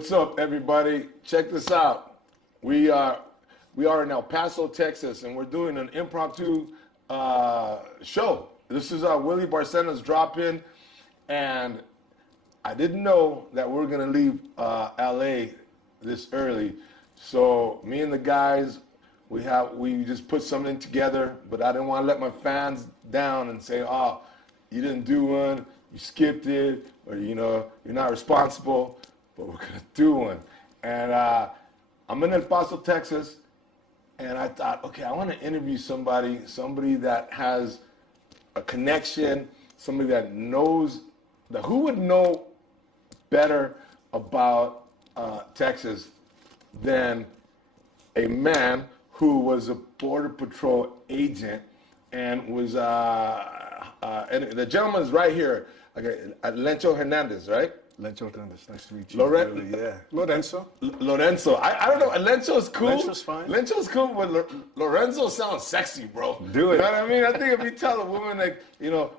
What's up, everybody? Check this out. We are in El Paso, Texas, and we're doing an impromptu show. This is Willie Barcena's drop-in, and I didn't know that we were gonna leave LA this early. So me and the guys, we just put something together, but I didn't want to let my fans down and say, "Oh, you didn't do one, you skipped it, or you're not responsible." But we're gonna do one. And I'm in El Paso, Texas, and I thought, okay, I want to interview somebody that has a connection, somebody that knows, who would know better about Texas than a man who was a Border Patrol agent and was, and the gentleman is right here, okay, Lorenzo Hernandez, right? Lorenzo Hernandez, nice to meet you. Lorenzo. Lorenzo. I don't know. Lorenzo's cool. Lorenzo's fine. Lorenzo's cool, but Lorenzo sounds sexy, bro. Do it. You know what I mean? I think if you tell a woman, like,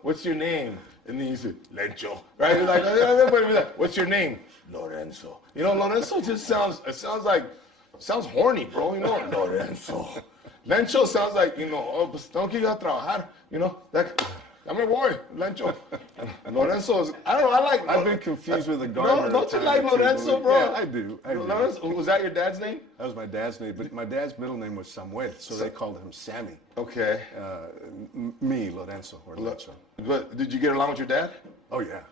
what's your name? And then you say, Lencho, right? You're like, everybody be like, what's your name? Lorenzo. Lorenzo just sounds horny, bro. Lorenzo. Lencho sounds like, pues tengo que ir a trabajar, that. I'm a boy, Lencho. Lorenzo, I don't know, I've been confused with the gardener. No, don't you like Lorenzo, bro? Yeah, I do. Lorenzo, was that your dad's name? That was my dad's name, but my dad's middle name was Samuel, so they called him Sammy. Okay. Me, Lorenzo, or Lencho. But did you get along with your dad? Oh, yeah.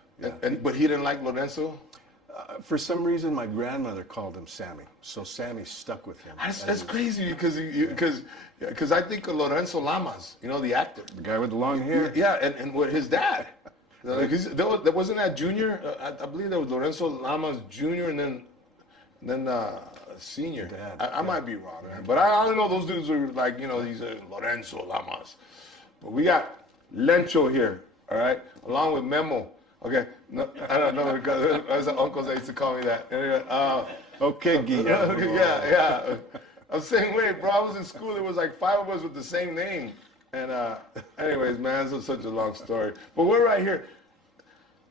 But he didn't like Lorenzo? For some reason, my grandmother called him Sammy, so Sammy stuck with him. That's crazy because I think of Lorenzo Lamas, the actor. The guy with the long hair? Yeah, and with his dad. Wasn't that Junior? I believe there was Lorenzo Lamas Jr. and then Senior. Dad, I might be wrong, man. But I don't know, those dudes are like, these are Lorenzo Lamas. But we got Lencho here, all right, along with Memo. Okay, no, I don't know, because I was uncles that used to call me that. Anyway, okay, Guillermo. yeah. I'm the same way, bro. I was in school, there was like 5 of us with the same name. And anyways, man, this is such a long story. But we're right here.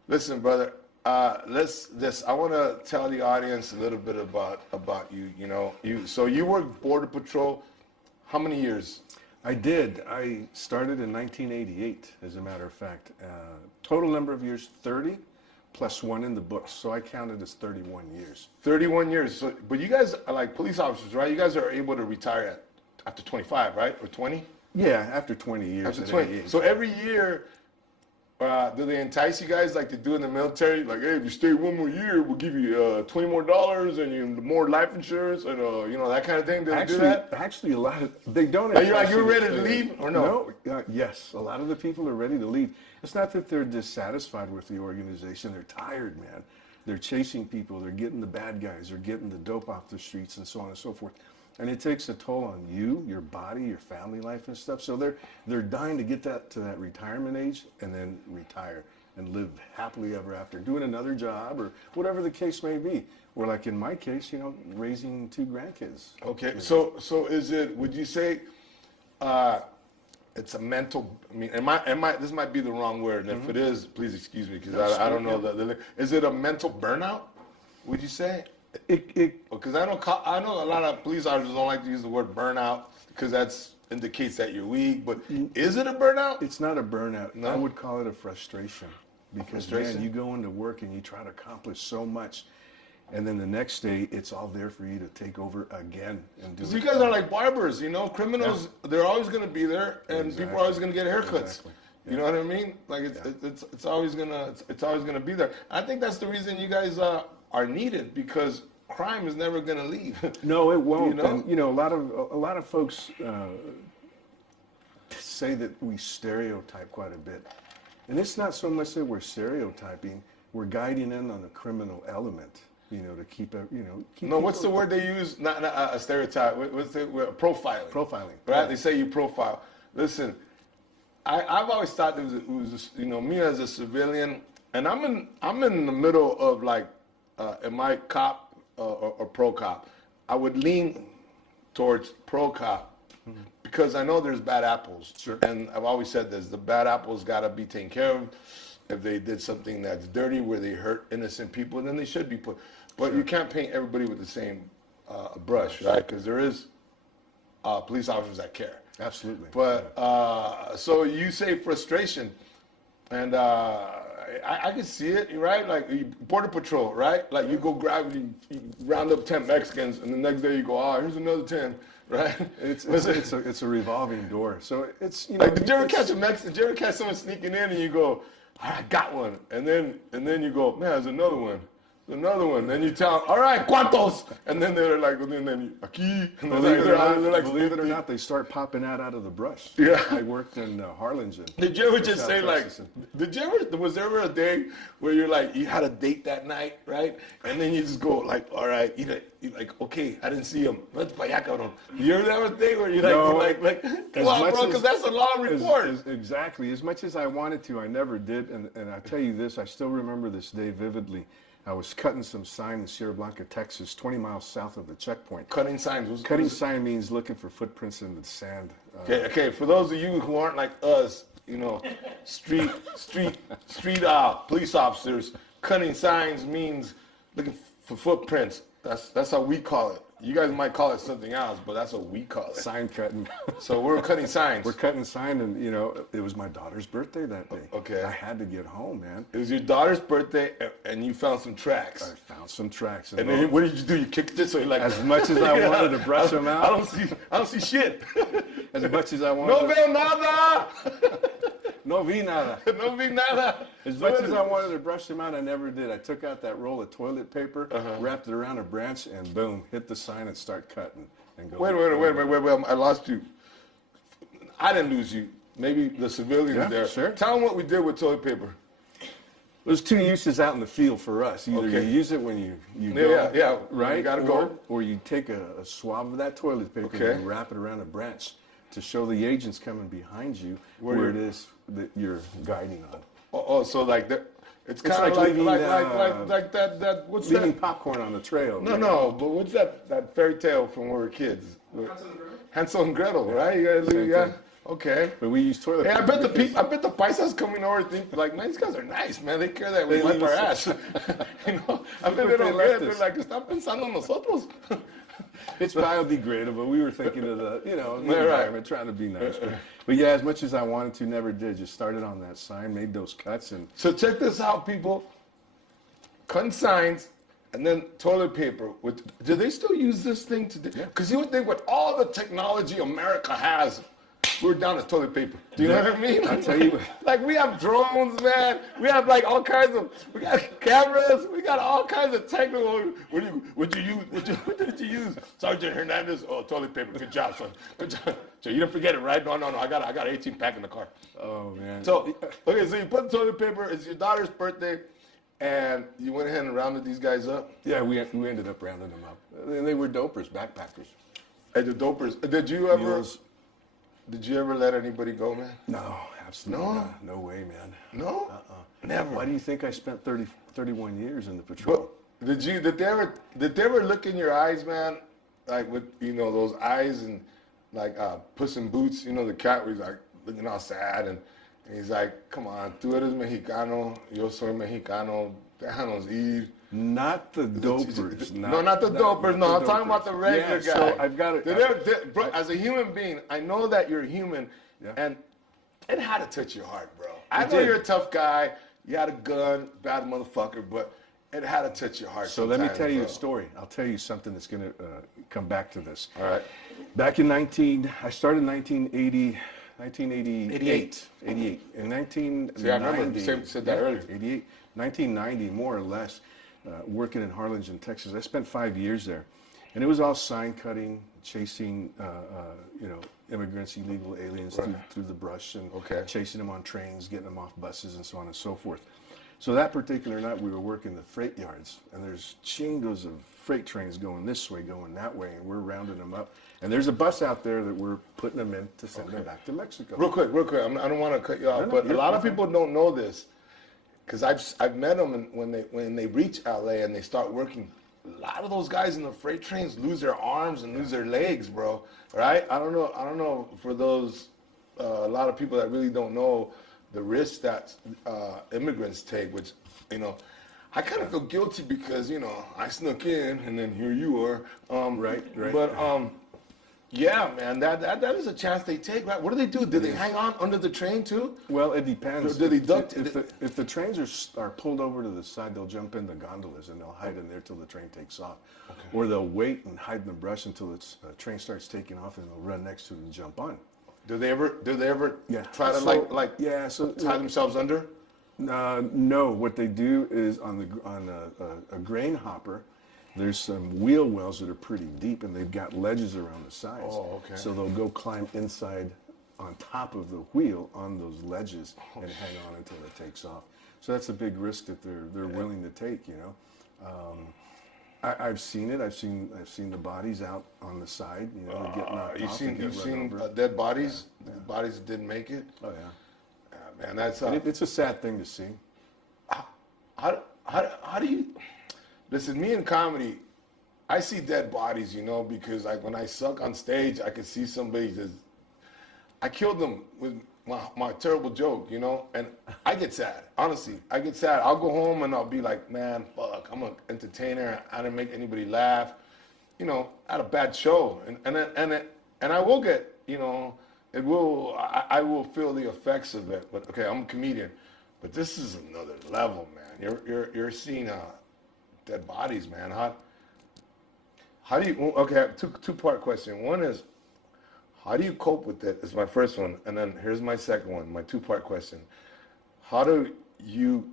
Listen, brother, I want to tell the audience a little bit about you. So you worked Border Patrol, how many years? I did. I started in 1988, as a matter of fact. Total number of years, 30, plus 1 in the books. So I counted as 31 years. 31 years. So, but you guys are like police officers, right? You guys are able to retire after 25, right? Or 20? Yeah, after 20 years. After 20. So every year, do they entice you guys like they do in the military? Like, hey, if you stay 1 more year, we'll give you $20 more and more life insurance and that kind of thing. Do they do that? Actually, a lot of they don't. Are you like you're ready to leave or no? No. Yes, a lot of the people are ready to leave. It's not that they're dissatisfied with the organization. They're tired, man. They're chasing people. They're getting the bad guys. They're getting the dope off the streets and so on and so forth. And it takes a toll on you, your body, your family life and stuff. So they're dying to get to that retirement age and then retire and live happily ever after, doing another job or whatever the case may be. Or like in my case, raising 2 grandkids. Okay, so would you say it's a mental, this might be the wrong word, and if it is, please excuse me, because I don't know, is it a mental burnout, would you say? Because I know a lot of police officers don't like to use the word burnout because that indicates that you're weak. But is it a burnout? It's not a burnout. No? I would call it a frustration. Because man, you go into work and you try to accomplish so much, and then the next day it's all there for you to take over again and do. Because you guys are like barbers, criminals. Yeah. They're always going to be there, and people are always going to get haircuts. Exactly. Yeah. You know what I mean? Like it's always gonna be there. I think that's the reason you guys are needed, because crime is never going to leave. No, it won't. And, a lot of folks say that we stereotype quite a bit, and it's not so much that we're stereotyping. We're guiding in on the criminal element, to keep it, keep. No, what's the word they use? Not a stereotype. What's the word? Profiling. Profiling. Right? Yeah. They say you profile. Listen, I've always thought it was me as a civilian, and I'm in the middle of like, am I cop or pro cop? I would lean towards pro cop because I know there's bad apples. Sure. And I've always said this: the bad apples got to be taken care of. if they did something that's dirty where they hurt innocent people, then they should be put. But you can't paint everybody with the same brush, right? Because there is police officers that care. Absolutely. But so you say frustration, and I can see it, right? Like border patrol, right? Like you go grab, you round up 10 Mexicans, and the next day you go, oh, here's another 10, right? It's a revolving door. So it's like, did you ever catch a Mexican? Did you ever catch someone sneaking in and you go, I got one, and then you go, man, there's another one. Another one. Then you tell them, all right, ¿cuántos? And then they're like, and then aquí. And believe it or not, they start popping out of the brush. Yeah. I worked in Harlingen. Did you ever just say Texas. was there ever a day where you're like, you had a date that night, right? And then you just go like, all right, you're like, okay, I didn't see him. Let's pa allá, cabrón. You ever have a day where you're like, come on, bro, because that's a long report. Exactly. As much as I wanted to, I never did. And I tell you this, I still remember this day vividly. I was cutting some sign in Sierra Blanca, Texas, 20 miles south of the checkpoint. Cutting signs. Cutting sign means looking for footprints in the sand. Okay. For those of you who aren't like us, street police officers, cutting signs means looking for footprints. That's how we call it. You guys might call it something else, but that's what we call it. Sign cutting. So we're cutting signs. We're cutting sign, and it was my daughter's birthday that day. Okay. I had to get home, man. It was your daughter's birthday, and you found some tracks. I found some tracks. And then what did you do? You kicked it, so you're like. As much as I wanted to brush them out. I don't see shit. As much as I wanted. No veo nada. No vi nada. No vi nada. As much as I wanted to brush them out, I never did. I took out that roll of toilet paper, wrapped it around a branch, and boom, hit the sign and start cutting. And go. Wait, I lost you. I didn't lose you. Maybe the civilians there. Sure. Tell them what we did with toilet paper. There's two uses out in the field for us. Either you use it when you go, right? You gotta go. Or you take a swab of that toilet paper and you wrap it around a branch to show the agents coming behind you where it is that you're guiding on. Oh, so like that. It's kind of like that. What's leaving that? popcorn on the trail. No. But what's that fairy tale from when we were kids? Hansel and Gretel, right? You guys, yeah. Okay. But we use toilet paper. I bet the paisas coming over think like, man, these guys are nice, man. They care that we wipe our ass. I bet they don't care. They're like, están pensando nosotros. It's biodegradable. We were thinking of the environment, trying to be nice. But yeah, as much as I wanted to, never did. Just started on that sign, made those cuts, and. So check this out, people. Cutting signs, and then toilet paper. Do they still use this thing today? Because you would think with all the technology America has, we're down to toilet paper. Do you know what I mean? I'll tell you. Like we have drones, man. We have like all kinds of. We got cameras. We got all kinds of technical. What did you use? Sergeant Hernandez. Oh, toilet paper. Good job, son. Good job. So you didn't forget it, right? No. I got an 18 pack in the car. Oh man. So okay, so you put the toilet paper. It's your daughter's birthday, and you went ahead and rounded these guys up. Yeah, we ended up rounding them up. And they were dopers, backpackers. Hey, the dopers. Did you ever let anybody go, man? No, absolutely not. No way, man. No? Never. Why do you think I spent 31 years in the patrol? But did they ever look in your eyes, man? Like with those eyes and like Puss in Boots, the cat where he's like looking all sad and he's like, come on, tú eres mexicano, yo soy mexicano, déjanos ir. Not the dopers. Not the dopers. No, I'm talking about the regular guy. So I've got it. Bro, as a human being, I know that you're human, and it had to touch your heart, bro. I know you're a tough guy. You had a gun, bad motherfucker, but it had to touch your heart. So let me tell you a story. I'll tell you something that's going to come back to this. All right. Back in I started in 1988. In 1990. See, I remember you said that earlier. 88. 1990, more or less. Working in Harlingen, Texas. I spent 5 years there. And it was all sign cutting, chasing, immigrants, illegal aliens through the brush and chasing them on trains, getting them off buses and so on and so forth. So that particular night we were working the freight yards and there's chingos of freight trains going this way, going that way, and we're rounding them up. And there's a bus out there that we're putting them in to send them back to Mexico. Real quick. I don't want to cut you off, but a lot of people don't know this. Because I've met them, and when they reach LA and they start working, a lot of those guys in the freight trains lose their arms and lose their legs, bro. Right? I don't know for those a lot of people that really don't know the risk that immigrants take, which, I kind of feel guilty because, I snuck in and then here you are. Right. But, yeah, man, that is a chance they take, right? What do? Do they hang on under the train too? Well, it depends. Do they duck? If the trains are pulled over to the side, they'll jump in the gondolas and they'll hide in there till the train takes off. Okay. Or they'll wait and hide in the brush until the train starts taking off, and they'll run next to it and jump on. Do they ever try to so tie themselves under? No, what they do is on a grain hopper, there's some wheel wells that are pretty deep, and they've got ledges around the sides. Oh, okay. So they'll go climb inside on top of the wheel on those ledges and hang on until it takes off. So that's a big risk that they're willing to take, I've seen it. I've seen the bodies out on the side, they get knocked off. You've seen dead bodies, bodies that didn't make it? Oh, yeah. Man, that's it's a sad thing to see. How do you listen? Me in comedy, I see dead bodies, because like when I suck on stage, I can see somebody says, I killed them with my terrible joke, and I get sad. Honestly, I get sad. I'll go home and I'll be like, man, fuck, I'm an entertainer. I didn't make anybody laugh. I had a bad show, and I will get, I will feel the effects of it. But okay, I'm a comedian, but this is another level, man. You're seeing dead bodies, man. How do you? Okay, two-part question. One is, how do you cope with it? Is my first one, and then here's my second one. My two-part question: how do you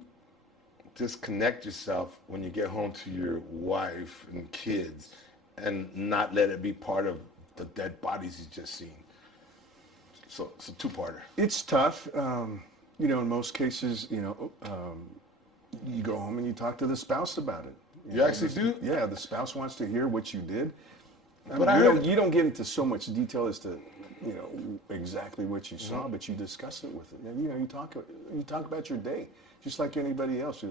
disconnect yourself when you get home to your wife and kids, and not let it be part of the dead bodies you just seen? So it's a two-parter. It's tough. In most cases, you go home and you talk to the spouse about it. You actually do? Yeah, the spouse wants to hear what you did. But you don't get into so much detail as to, exactly what you saw, but you discuss it with it. And, you talk about your day, just like anybody else.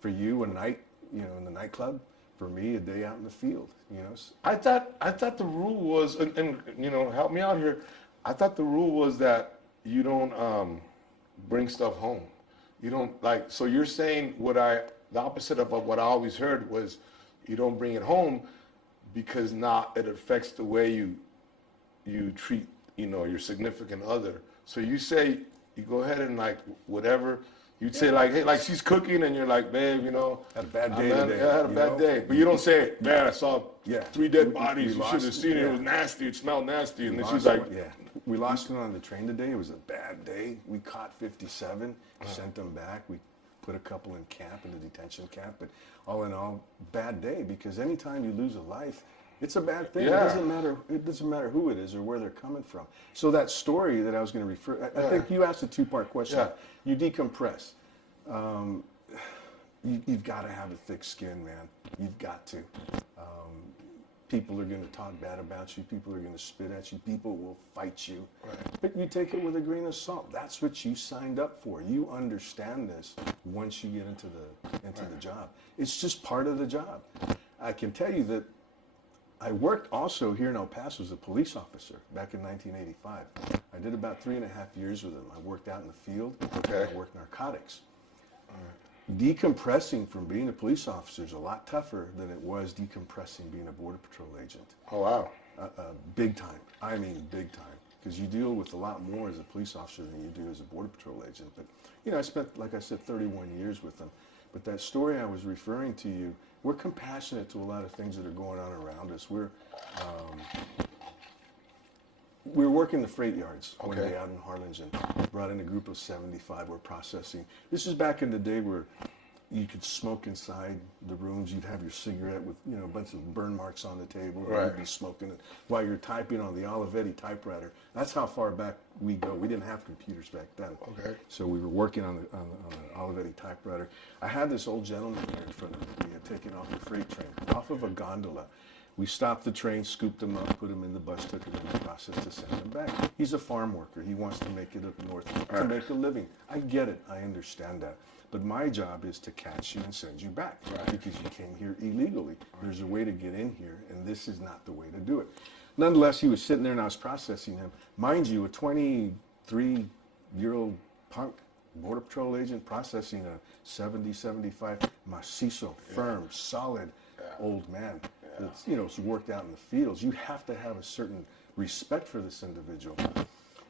For you, a night, in the nightclub. For me, a day out in the field. I thought the rule was, and help me out here. I thought the rule was that you don't bring stuff home. You don't So you're saying the opposite of what I always heard was, you don't bring it home because now it affects the way you treat your significant other. So you say you go ahead and whatever. You'd say hey, she's cooking, and you're like, babe, had a bad day today. I had a bad day. But you don't say, man, I saw 3 dead bodies. You should have seen it. It was nasty. It smelled nasty. And then she's like, we lost one on the train today. It was a bad day. We caught 57, sent them back. We put a couple in the detention camp. But all in all, bad day, because anytime you lose a life, it's a bad thing. Yeah. It doesn't matter who it is or where they're coming from. So that story that I was going to refer, I think you asked a two-part question. Yeah. You decompress. You've got to have a thick skin, man. You've got to. People are going to talk bad about you. People are going to spit at you. People will fight you. Right. But you take it with a grain of salt. That's what you signed up for. You understand this once you get into the job. It's just part of the job. I can tell you that I worked also here in El Paso as a police officer back in 1985. I did about 3.5 years with them. I worked out in the field. Okay. I worked narcotics. Decompressing from being a police officer is a lot tougher than it was decompressing being a Border Patrol agent. Oh, wow. Big time. I mean, big time. Because you deal with a lot more as a police officer than you do as a Border Patrol agent. But, I spent, like I said, 31 years with them. But that story I was referring to you, we're compassionate to a lot of things that are going on around us. We're working the freight yards one day out in Harlingen. Brought in a group of 75. We're processing. This is back in the day where you could smoke inside the rooms. You'd have your cigarette with a bunch of burn marks on the table. Right. You'd be smoking it while you're typing on the Olivetti typewriter. That's how far back we go. We didn't have computers back then. Okay. So we were working on the Olivetti typewriter. I had this old gentleman there in front of me. We had taken off the freight train, off of a gondola. We stopped the train, scooped him up, put him in the bus, took it in the process to send him back. He's a farm worker. He wants to make it up north to make a living. I get it. I understand that. But my job is to catch you and send you back because you came here illegally. There's a way to get in here, and this is not the way to do it. Nonetheless, he was sitting there and I was processing him. Mind you, a 23 year-old punk Border Patrol agent processing a 70, 75 macizo, firm, solid old man that's, you know, worked out in the fields. You have to have a certain respect for this individual.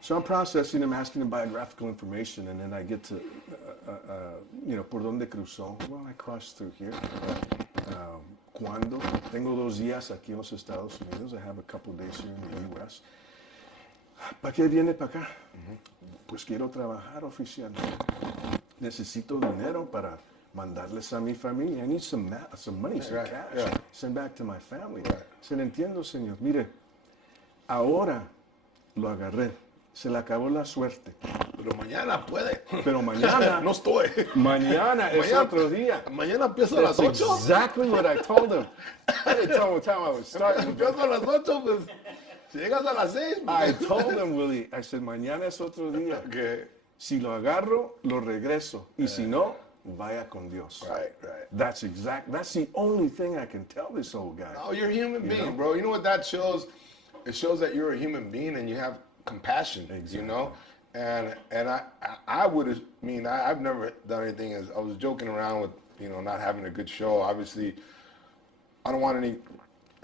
So I'm processing him, asking him biographical information, and then I get to, you know, por donde cruzó? Well, I crossed through here. ¿Cuándo? Tengo 2 días aquí en los Estados Unidos. I have a couple of days here in the U.S. ¿Para qué viene para acá? Pues quiero trabajar, oficial. Necesito dinero para mandarles a mi familia. I need some money, some cash. Send back to my family. Se le entiendo, señor. Mire, ahora lo agarré. Se le acabó la suerte. Pero mañana puede. Pero mañana no estoy. Mañana es otro día. Mañana empiezo a las 8. That's exactly what I told him. I didn't tell him what time I was starting. Empiezo a las 8, pues si llegas a las 6. I told him, Willie, I said, mañana es otro día. Okay. Si lo agarro, lo regreso. Y si no, vaya con Dios. Right. That's the only thing I can tell this old guy. Oh, you're a human being, bro. You know what that shows? It shows that you're a human being and you have compassion, you know? And I would, I've never done anything as, I was joking around with, you know, not having a good show. Obviously, I don't want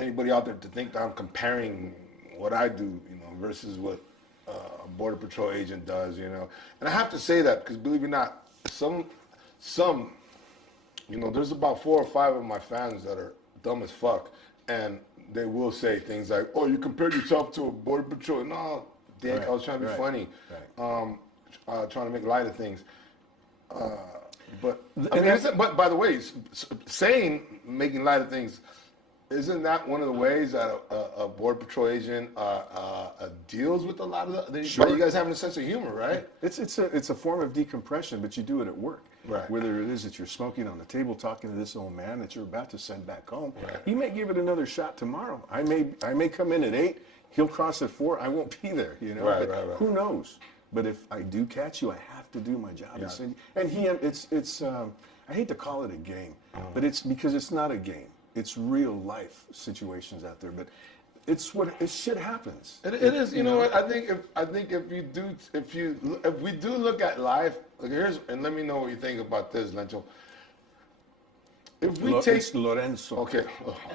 anybody out there to think that I'm comparing what I do, you know, versus what a Border Patrol agent does, you know. And I have to say that because believe it or not, some, you know, there's about 4 or 5 of my fans that are dumb as fuck, and they will say things like, "Oh, you compared yourself to a Border Patrol." No, Dick, I was trying to be funny, trying to make light of things. But but by the way, making light of things, isn't that one of the ways that a Border Patrol agent deals with a lot of the? Sure. You guys having a sense of humor, right? It's a form of decompression, but you do it at work. Right. Whether it is that you're smoking on the table talking to this old man that you're about to send back home, right. He may give it another shot tomorrow. I may come in at 8. He'll cross at 4. I won't be there, you know. Right. Who knows? But if I do catch you, I have to do my job. Yeah. It's I hate to call it a game, but it's because it's not a game. It's real life situations out there, but shit happens. It is. You know what? I think if we do look at life, like and let me know what you think about this, Lencho. If we It's Lorenzo. Okay.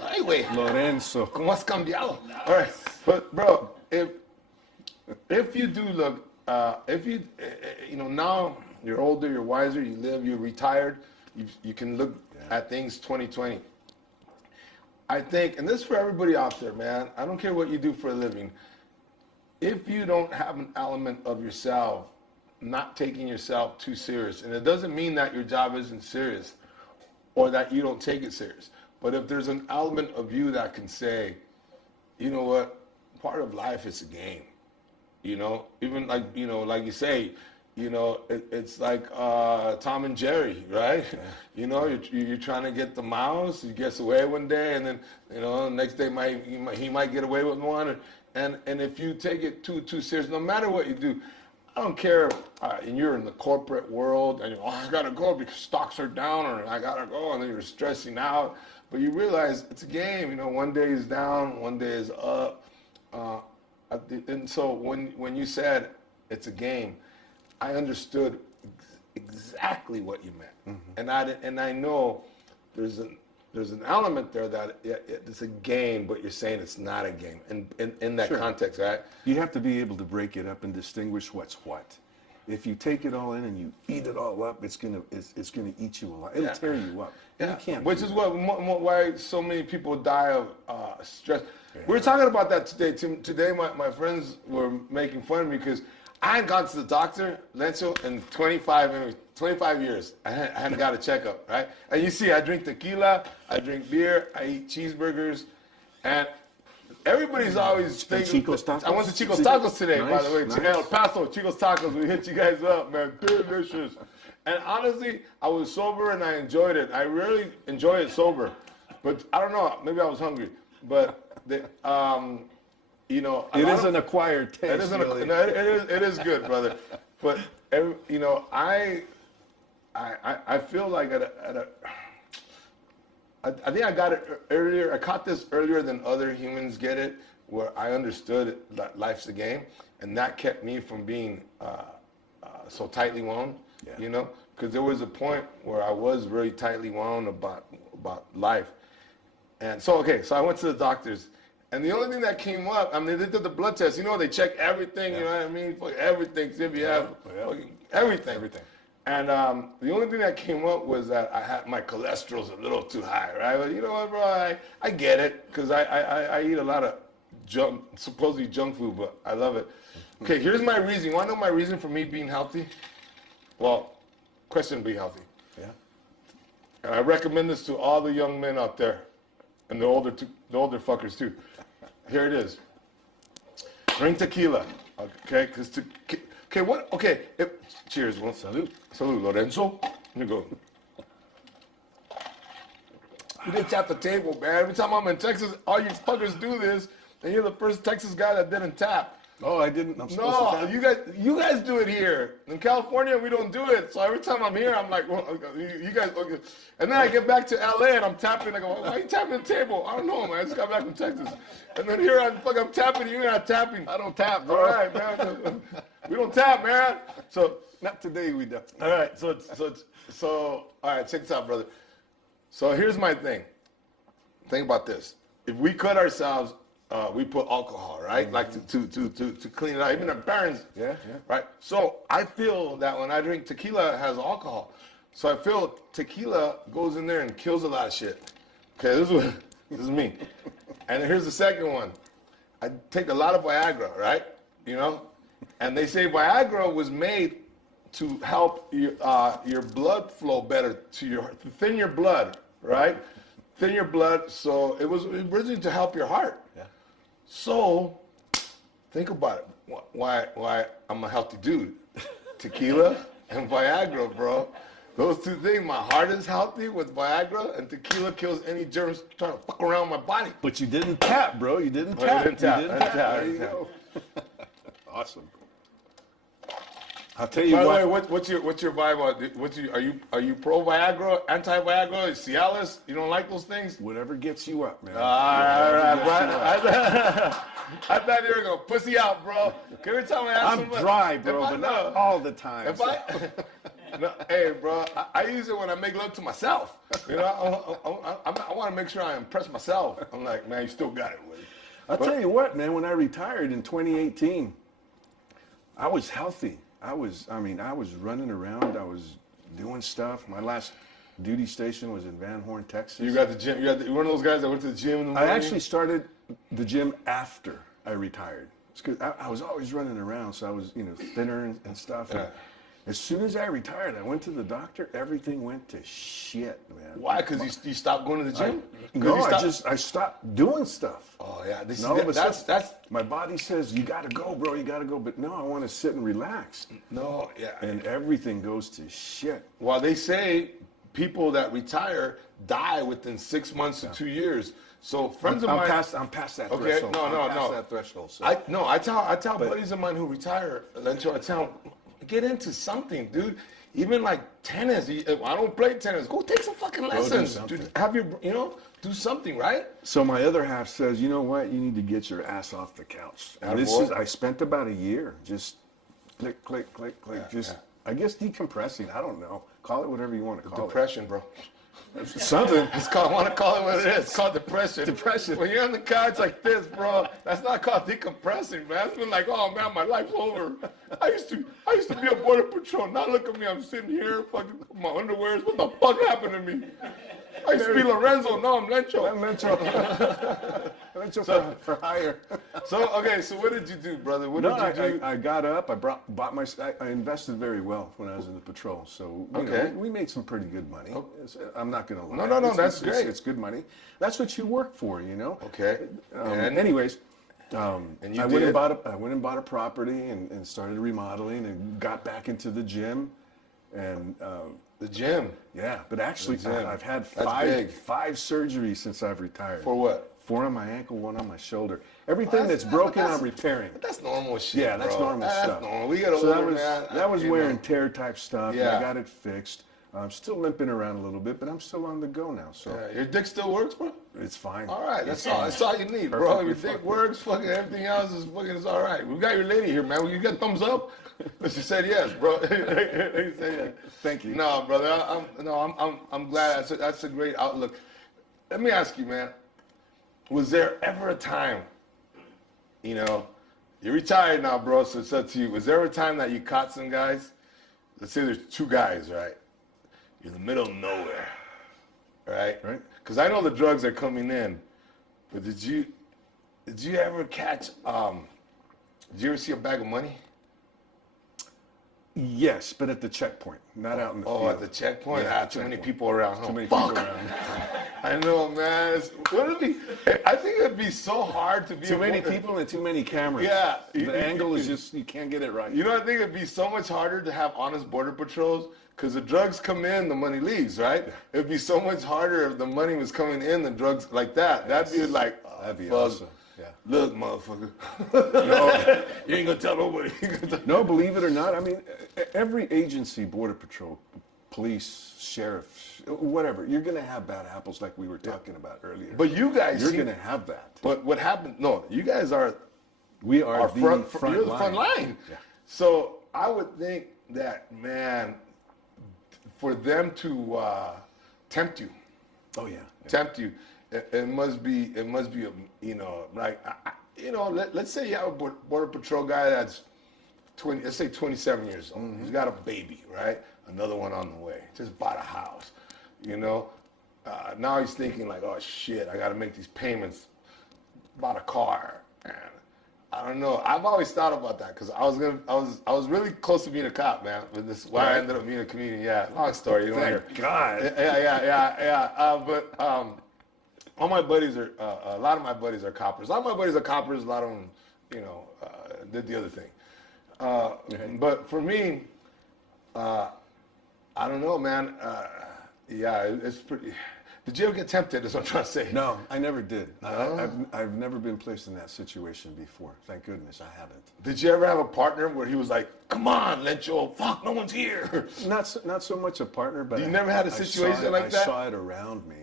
Ay, güey. Lorenzo. ¿Cómo has cambiado? All right. But bro, if you do look, you know, now you're older, you're wiser, you're retired, you can look at things 2020. I think, and this is for everybody out there, man, I don't care what you do for a living. If you don't have an element of yourself, not taking yourself too serious, and it doesn't mean that your job isn't serious or that you don't take it serious, but if there's an element of you that can say, you know what, part of life is a game, you know, even like, you know, like you say, you know, it's like Tom and Jerry, right? Yeah. You know, you're trying to get the mouse. He gets away one day, and then, you know, the next day he might get away with one. And if you take it too serious, no matter what you do, I don't care. And you're in the corporate world, and I gotta go because stocks are down, or I gotta go, and then you're stressing out. But you realize it's a game. You know, one day is down, one day is up. And so when you said it's a game, I understood exactly what you meant, and I know there's an element there that it's a game, but you're saying it's not a game, in that context, right? You have to be able to break it up and distinguish what's what. If you take it all in and you eat it all up, it's gonna eat you alive. It'll tear you up. Yeah. You can't. Which is why so many people die of stress. Yeah. We were talking about that today. Today, my friends were making fun of me because I hadn't gone to the doctor, Lenzo, in 25 years. I hadn't got a checkup, right? And you see, I drink tequila, I drink beer, I eat cheeseburgers, and everybody's always thinking. I went to Chico's Tacos today, by the way. Nice. El Paso, Chico's Tacos. We hit you guys up, man. Delicious. And honestly, I was sober and I enjoyed it. I really enjoy it sober, but I don't know. Maybe I was hungry, but you know, it is an acquired taste. It is good, brother. But you know, I feel like I think I got it earlier. I caught this earlier than other humans get it, where I understood that life's a game, and that kept me from being so tightly wound, Yeah. you know, because there was a point where I was very tightly wound about life. And so, okay, so I went to the doctors, and the only thing that came up, I mean, they did the blood test, you know, they check everything, you know what I mean? Fuck everything, see if you have fucking everything. Everything. And the only thing that came up was that I had my cholesterol's a little too high, right? But you know what, bro, I get it, because I eat a lot of junk, supposedly junk food, but I love it. Okay, here's my reason. You want to know my reason for me being healthy? Well, question, be healthy. Yeah. And I recommend this to all the young men out there, and the older fuckers too. Here it is. Drink tequila, okay? Cheers, one. Salud. Salud, Lorenzo. Let me go. You didn't tap the table, man. Every time I'm in Texas, all you fuckers do this, and you're the first Texas guy that didn't tap. Oh, I didn't. I'm supposed to tap? you guys do it here. In California, we don't do it. So every time I'm here, I'm like, well, you guys, okay. And then I get back to LA and I'm tapping. I go, why are you tapping the table? I don't know, man. I just got back from Texas. And then here I'm tapping. You're not tapping. I don't tap, bro. All right, man. We don't tap, man. So Not today, we don't. all right. So all right. Check this out, brother. So here's my thing. Think about this. If we cut ourselves, we put alcohol, right? Like to clean it out. Even our parents. Yeah. Right. So I feel that when I drink tequila, it has alcohol. So I feel tequila goes in there and kills a lot of shit. Okay, this is me. And here's the second one. I take a lot of Viagra, right? You know, and they say Viagra was made to help your blood flow better to thin your blood, right? Thin your blood. So it was originally to help your heart. Yeah. So think about it. Why I'm a healthy dude? Tequila and Viagra, bro. Those two things. My heart is healthy with Viagra, and tequila kills any germs trying to fuck around my body. But you didn't tap, bro. You didn't I tap. didn't tap. You I didn't didn't tap. tap. I There you didn't go. Awesome. I'll tell you By the way, what. what's your vibe on? Are you pro Viagra, anti Viagra, Cialis? You don't like those things? Whatever gets you up, man. All right, bro. I thought you were gonna pussy out, bro. Every time I ask I'm somebody, dry, bro, if I but know- not all the time. If I, no, hey, bro, I use it when I make love to myself. You know, I want to make sure I impress myself. I'm like, man, you still got it, Willie. I'll tell you what, man, when I retired in 2018, I was healthy. I was running around. I was doing stuff. My last duty station was in Van Horn, Texas. You got the gym. You one of those guys that went to the gym in the I morning? actually started the gym after I retired. It's 'cause I was always running around, so I was, thinner and stuff. And Yeah. as soon as I retired, I went to the doctor. Everything went to shit, man. Why? Because you stopped going to the gym? 'Cause No, you I stopped- stopped doing stuff. Oh yeah, And all of a that's sudden, my body says, you gotta go, bro, you gotta go. But no, I wanna sit and relax. no, yeah. And everything goes to shit. Well, they say people that retire die within 6 months to 2 years. So friends of I'm mine. past that Okay, threshold. no, I'm no, past no. that threshold. So. I tell buddies of mine who retire, Lencho, I tell them, get into something, dude. Even like tennis. I don't play tennis. Go take some fucking lessons. something. Dude, have your, do something, right? So my other half says, you know what? You need to get your ass off the couch. And Attaboy. I spent about a year just click, click, click, click. Yeah. I guess decompressing. I don't know. Call it whatever you want to call Depression, bro. it. Something. I want to call it what it is. It's called depression. Depression. When you're on the couch like this, bro, that's not called decompressing, man. It's been like, oh man, my life's over. I used to be a border patrol. Now look at me, I'm sitting here, fucking my underwears. What the fuck happened to me? I used to be Lorenzo. No, I'm Lencho. Lencho for hire. So okay, so what did you do, brother? What No, did you do? I got up. I invested very well when I was in the patrol. So Okay. we made some pretty good money. I'm not gonna lie. No, that's It's- great. It's good money. That's what you work for, Okay. And Anyways, And you I went did? and bought a property and started remodeling and got back into the gym, and the gym. yeah. But actually, The gym. I've had That's big. five surgeries since I've retired. For what? 4 on my ankle, 1 on my shoulder. Everything that's broken, I'm repairing. But that's normal shit. Yeah, that's bro. normal That's stuff. normal. We get older, So that was man. that was You wear know. and tear type stuff. And Yeah. I got it fixed. I'm still limping around a little bit, but I'm still on the go now. So Yeah, your dick still works, bro? it's fine. All right, that's all. That's all you need, bro. Your dick works. Fucking everything else is fucking. It's all right. We got your lady here, man. You got thumbs up? She said yes, bro. She said yes. Thank you. No, brother. I'm glad. That's a great outlook. Let me ask you, man. Was there ever a time, you know, you're retired now, bro, so it's up to you. Was there ever a time that you caught some guys? Let's say there's two guys, right? You're in the middle of nowhere, right? Right. Because I know the drugs are coming in, but did you ever catch? Did you ever see a bag of money? Yes, but at the checkpoint, not out in the field. Oh, at the checkpoint? Yeah, Too many people around. Huh? Too many Fuck. people around. I know, man. I think it'd be so hard to be Too many people and too many cameras. Yeah. The angle is just, you can't get it right. You know, I think it'd be so much harder to have honest border patrols because the drugs come in, the money leaves, right? It'd be so much harder if the money was coming in, the drugs like that. That'd be like, That'd be fuck. awesome. Yeah. Look, motherfucker. No, you ain't gonna tell nobody. No, believe it or not, I mean, every agency, Border Patrol, police, sheriff, whatever, you're going to have bad apples like we were talking about earlier. But you guys, You're going to have that. But what happened? No, you guys are We are the front you're the line. front line. Yeah. So I would think that, man, for them to tempt you, Oh, yeah. tempt you, it must be, you know, like, you know, let's say you have a border patrol guy that's 20, let's say 27 years old. He's got a baby, right? Another one on the way. Just bought a house, you know. Now he's thinking like, oh shit, I got to make these payments. Bought a car, and I don't know. I've always thought about that because I was really close to being a cop, man. But this why I ended up being a comedian. Yeah, long story. You don't hear. Thank God. Yeah. But all my buddies are, a lot of my buddies are coppers. A lot of my buddies are coppers. A lot of them, you know, did the other thing. But for me, I don't know, man. Yeah, it's pretty. Did you ever get tempted? Is what I'm trying to say. No, I never did. No? I've never been placed in that situation before. Thank goodness I haven't. Did you ever have a partner where he was like, "Come on, Lencho, fuck, no one's here." Not so much a partner, but You never had a situation like that? I saw it around me.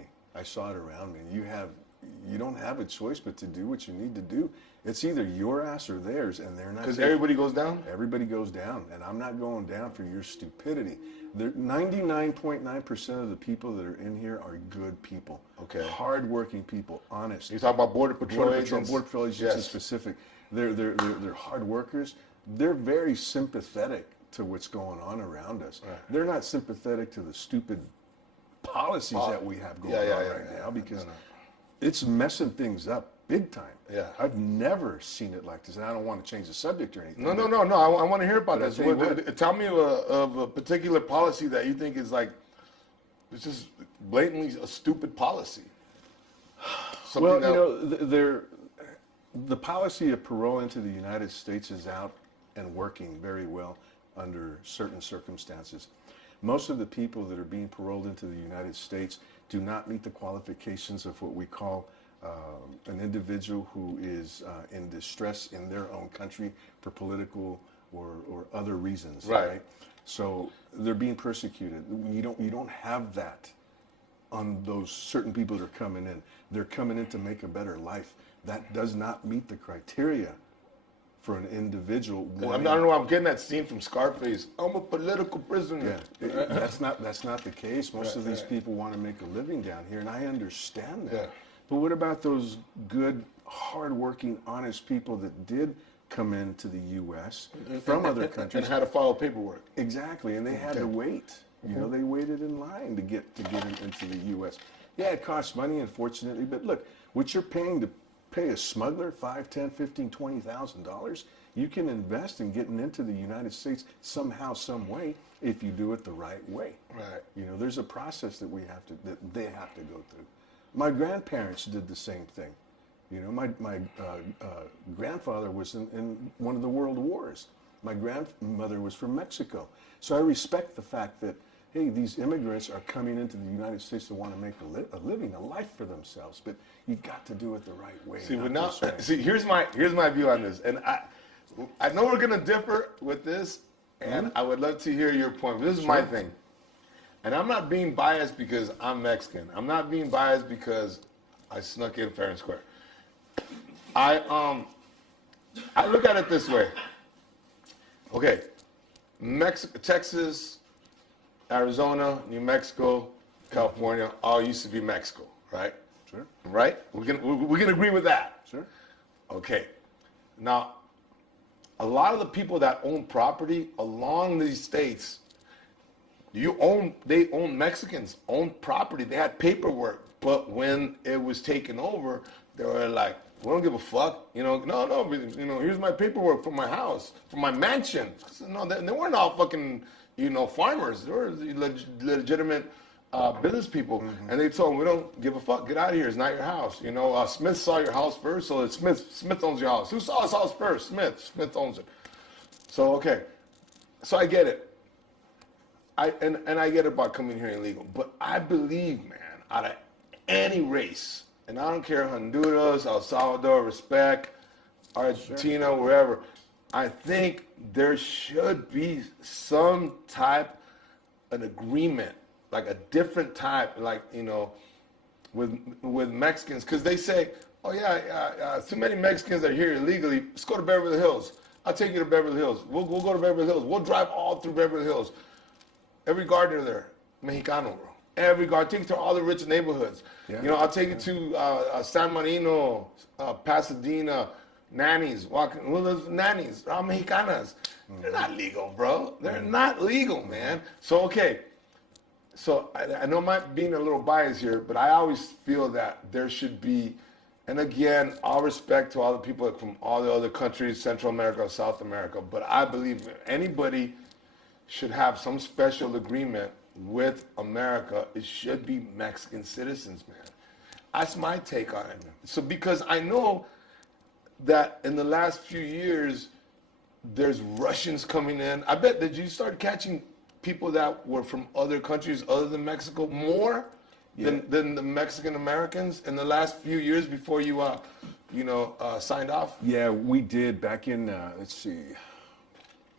You don't have a choice but to do what you need to do. It's either your ass or theirs, and they're not. Because everybody goes down. Everybody goes down, and I'm not going down for your stupidity. 99.9% of the people that are in here are good people. Okay. Hardworking people, honest. You talk about border patrol agents. Border Patrol agents Yes. is specific. They're hard workers. They're very sympathetic to what's going on around us. Right. They're not sympathetic to the stupid policies that we have going on right now because it's messing things up big time. Yeah. I've never seen it like this, and I don't want to change the subject or anything. No. I want to hear about But I this. tell you what. Tell me of a particular policy that you think is like, it's just blatantly a stupid policy. Well, you know, the policy of parole into the United States is out and working very well under certain circumstances. Most of the people that are being paroled into the United States do not meet the qualifications of what we call an individual who is in distress in their own country for political or other reasons. Right. So they're being persecuted. You don't have that on those certain people that are coming in. They're coming in to make a better life. That does not meet the criteria for an individual. I don't know. I'm getting that scene from Scarface. I'm a political prisoner. Yeah, that's not the case. Most of these people want to make a living down here, and I understand that. Yeah. But what about those good, hardworking, honest people that did come into the U.S. from other countries And had to follow paperwork. Exactly, and they had to wait. You know, they waited in line to get into the U.S. Yeah, it costs money, unfortunately, but look, what you're paying to pay a smuggler $5,000, $10,000, $15,000, $20,000, you can invest in getting into the United States somehow, some way, if you do it the right way. Right. You know, there's a process that they have to go through. My grandparents did the same thing. You know, my grandfather was in one of the world wars. My grandmother was from Mexico. So I respect the fact that, hey, these immigrants are coming into the United States to want to make a living, a life for themselves. But you've got to do it the right way. See, here's my view on this, and I know we're gonna differ with this, and I would love to hear your point. This is my thing. and I'm not being biased because I'm Mexican. I'm not being biased because I snuck in fair and square. I look at it this way. Okay, Texas, Arizona, New Mexico, California, all used to be Mexico, right? Sure. Right? We can agree with that. Sure. Okay. Now, a lot of the people that own property along these states, they own Mexicans, own property. They had paperwork, but when it was taken over, they were like, we don't give a fuck. No, here's my paperwork for my house, for my mansion. No, they weren't all fucking, farmers. They were legitimate business people. Mm-hmm. And they told them, we don't give a fuck. Get out of here. It's not your house. Smith saw your house first, so it's Smith owns your house. Who saw his house first? Smith. Smith owns it. So, okay. So I get it. I get it about coming here illegal. But I believe, man, out of any race, and I don't care, Honduras, El Salvador, respect, Argentina, sure, wherever, I think there should be some type, an agreement, like a different type, with Mexicans, because they say, oh yeah, too many Mexicans are here illegally. Let's go to Beverly Hills. I'll take you to Beverly Hills. We'll go to Beverly Hills. We'll drive all through Beverly Hills. Every gardener there, Mexicano, bro. Every gardener. Take you to all the rich neighborhoods. Yeah. I'll take you to San Marino, Pasadena, nannies. There's nannies. They're all Mexicanas. Mm-hmm. They're not legal, bro. They're not legal, man. So, okay. So I know I'm being a little biased here, but I always feel that there should be, and again, all respect to all the people from all the other countries, Central America, South America, but I believe anybody should have some special agreement with America. It should be Mexican citizens, man. That's my take on it. So because I know that in the last few years, there's Russians coming in. I bet, did you start catching people that were from other countries other than Mexico more than the Mexican Americans in the last few years before you signed off? Yeah, we did back in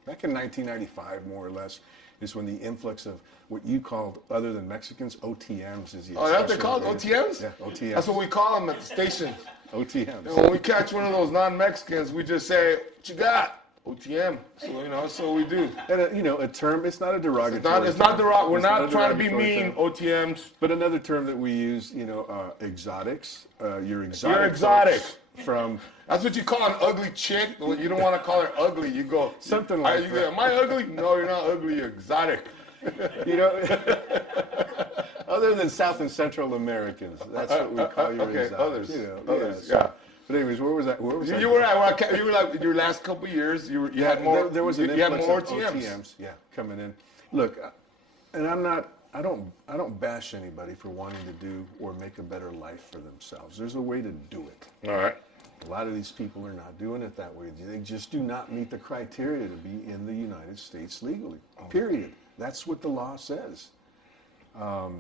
back in 1995, more or less, is when the influx of what you called, other than Mexicans, OTMs is the expression. Oh, that's what they're called, OTMs? Yeah, OTMs. That's what we call them at the station. OTMs. And when we catch one of those non-Mexicans, we just say, what you got? OTM. So, that's what we do. And a term, it's not a derogatory. It's not derogatory. We're not trying to be mean, term. OTMs. But another term that we use, exotics. You're exotic. You're exotic. From that's what you call an ugly chick. You don't want to call her ugly. You go something like that. Am I ugly? No, you're not ugly. You're exotic. Other than South and Central Americans, that's what we call you. Okay, exotics. Others. Yeah. But anyways, where was that? You were like your last couple of years. You had more. There was an you had more OTMs. Yeah, coming in. Look, and I don't bash anybody for wanting to do or make a better life for themselves. There's a way to do it. All right. A lot of these people are not doing it that way. They just do not meet the criteria to be in the United States legally. Period. That's what the law says. But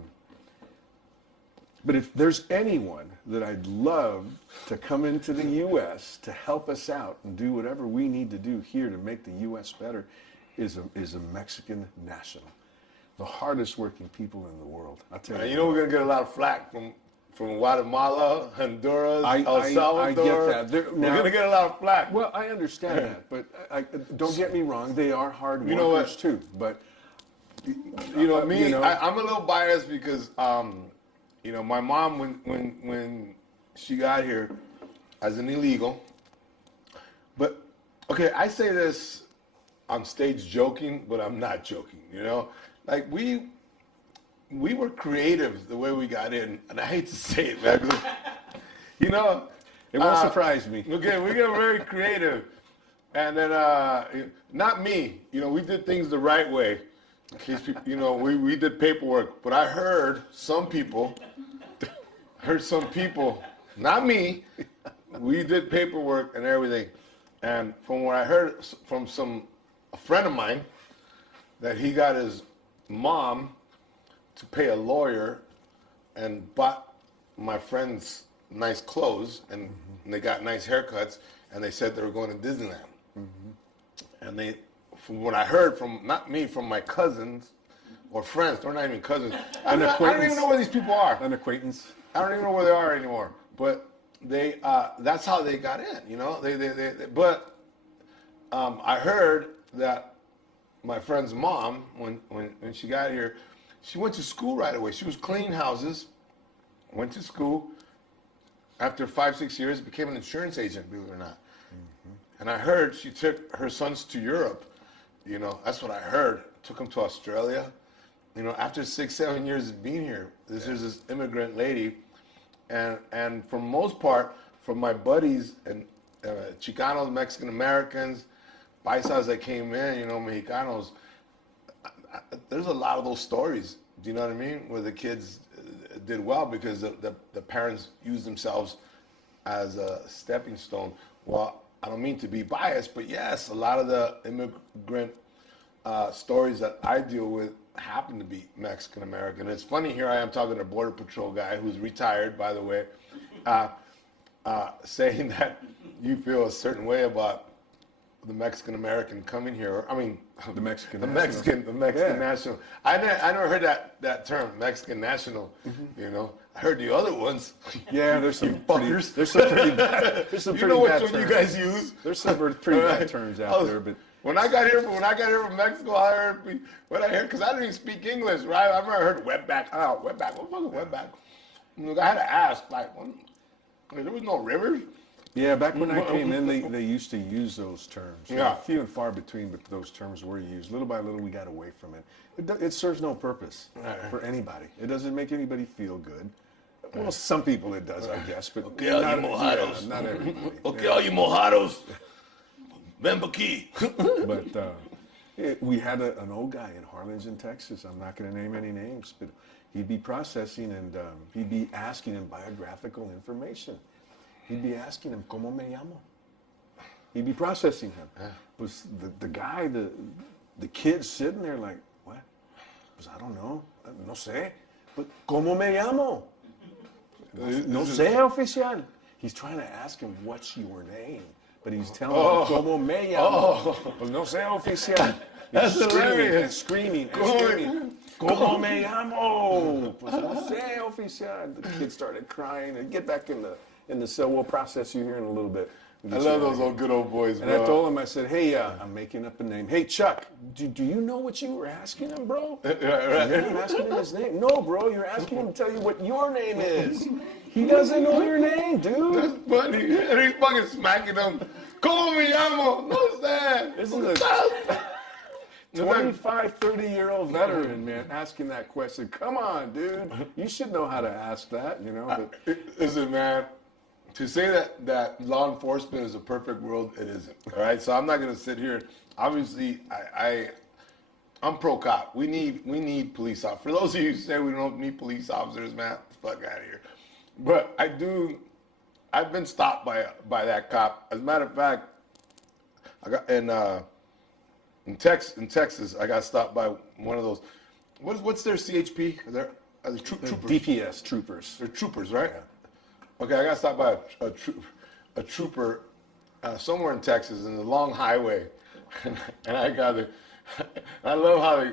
if there's anyone that I'd love to come into the U.S. to help us out and do whatever we need to do here to make the U.S. better, is a Mexican national. The hardest working people in the world. I'll tell you. We're gonna get a lot of flack from Guatemala, Honduras, El Salvador. I get that. We're gonna get a lot of flack. Well, I understand that, but don't get me wrong. They are hard workers too. But I'm a little biased because my mom when she got here as an illegal. But okay, I say this on stage joking, but I'm not joking. Like we were creative the way we got in, and I hate to say it, man. It won't surprise me. Okay, we got very creative, and then not me. We did things the right way. In case people, we did paperwork, but I heard some people, not me. We did paperwork and everything, and from what I heard from a friend of mine, that he got his mom to pay a lawyer and bought my friends nice clothes and they got nice haircuts and they said they were going to Disneyland. And from what I heard from, not me, from my cousins, or friends. They're not even cousins. I An don't acquaintance. even know where these people are. An acquaintance. I don't even know where they are anymore. But they, that's how they got in, you know. But I heard that my friend's mom, when she got here, she went to school right away. She was cleaning houses, went to school. After 5-6 years, became an insurance agent, believe it or not. And I heard she took her sons to Europe. You know, that's what I heard. Took them to Australia. You know, after 6-7 years of being here, there's this immigrant lady, and for most part, from my buddies and Chicanos, Mexican Americans, paisas that came in, you know, Mexicanos, there's a lot of those stories. Do you know what I mean? Where the kids did well because the parents used themselves as a stepping stone. Well, I don't mean to be biased, but yes, a lot of the immigrant stories that I deal with happen to be Mexican American. It's funny, here I am talking to a Border Patrol guy who's retired, by the way, saying that you feel a certain way about the Mexican American coming here. I mean, The Mexican the national. Mexican Yeah. national. I never heard that term, Mexican national. You know, I heard the other ones. Yeah, there's some fuckers. There's some pretty bad. There's some You pretty know which bad one terms. you guys use? There's some pretty bad terms out there, but When I got here from Mexico, I heard because I didn't even speak English, right? I remember I heard wetback. Oh, wetback. What the fuck is wetback? Look, I had to ask, like, there was no rivers. yeah, back when I came in, they used to use those terms. You know, Yeah. few and far between, but those terms were used. Little by little, we got away from it. It serves no purpose for anybody. It doesn't make anybody feel good. Well, some people it does, I guess, but Okay, all you not, mojados. yeah, not everybody. Okay, all you mojados. Ven pa' aquí. But we had an old guy in Harlingen, Texas. I'm not going to name any names, but he'd be processing and he'd be asking him biographical information. He'd be asking him, ¿Cómo me llamo? He'd be processing him. Was the guy, the kid sitting there like, what? Pues I don't know. No sé. But ¿Cómo me llamo? No sé, oficial. He's trying to ask him, what's your name? But he's telling him, ¿Cómo me llamo? Pues no sé, oficial. That's He's screaming hilarious. and screaming and screaming. ¿Cómo me llamo? Pues no sé, oficial. The kid started crying. And get back in the cell. We'll process you here in a little bit. I love those old good old boys, And bro. I told him, I said, hey, I'm making up a name. Hey, Chuck, do you know what you were asking him, bro? Right. You're not asking him his name. No, bro, you're asking him to tell you what your name is. He doesn't know your name, dude. That's funny. And he's fucking smacking them. ¿Cómo me llamo? No sé. This is a 25, 30-year-old veteran, man, asking that question. Come on, dude. You should know how to ask that, you know. But Listen, man, to say that law enforcement is a perfect world, it isn't. All right, so I'm not gonna sit here. Obviously, I'm pro cop. We need police officers. For those of you who say we don't need police officers, man, get the fuck out of here. But I've been stopped by that cop. As a matter of fact, I got in Texas, I got stopped by one of those. What's their CHP? They're troopers. DPS troopers. They're troopers, right? Okay, I got stopped by a trooper somewhere in Texas in the long highway, and I got it. I love how they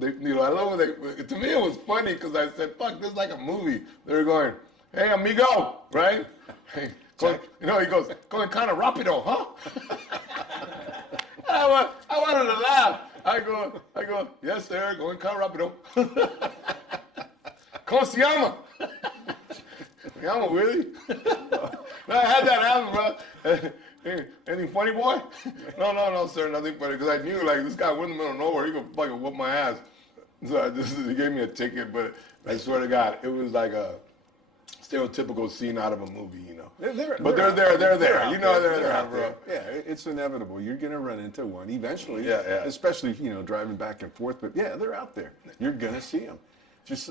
you know, I love when they. To me, it was funny because I said, "Fuck, this is like a movie." They were going, "Hey, amigo," right? Hey, you know, he goes, "Going kind of rapido, huh?" I wanted to laugh. I go, "Yes, sir, going kind of rapido." ¿Cómo se llama? I'm a Willie. No, I had that happen, bro. Anything funny, boy? No, sir, nothing funny. Because I knew, like, this guy went in the middle of nowhere. He could fucking whoop my ass. So he gave me a ticket, but I swear to God, it was like a stereotypical scene out of a movie, you know. They're there. You know, they're there, bro. Yeah, it's inevitable. You're going to run into one eventually. Yeah. Especially, you know, driving back and forth. But yeah, they're out there. You're going to see them. Just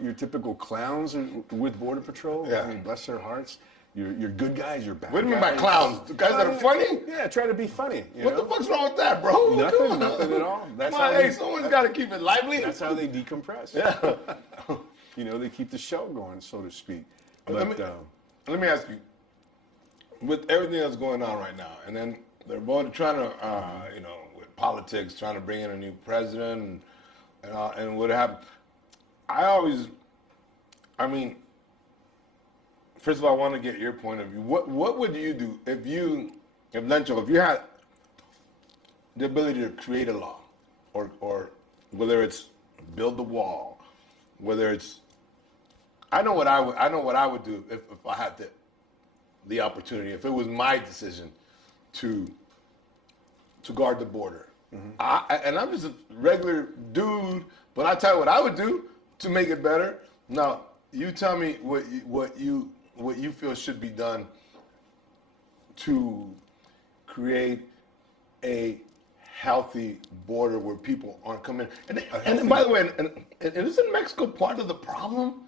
your typical clowns with Border Patrol. Yeah. I mean, bless their hearts. Your good guys, your bad guys. What do you mean by clowns? The guys that are funny? Yeah, try to be funny. What the fuck's wrong with that, bro? Nothing at all. Come on, hey, someone's got to keep it lively. That's how they decompress. Yeah. You know, they keep the show going, so to speak. Let me ask you, with everything that's going on right now, and then they're both trying to, you know, with politics, trying to bring in a new president, and what happened. I mean, first of all, I want to get your point of view. What would you do if Lencho, if you had the ability to create a law, or whether it's build the wall, whether it's, I know what I would do if I had the opportunity, if it was my decision to guard the border. And I'm just a regular dude, but I tell you what I would do to make it better. Now, you tell me what you feel should be done to create a healthy border where people aren't coming. And by the way, and isn't Mexico part of the problem?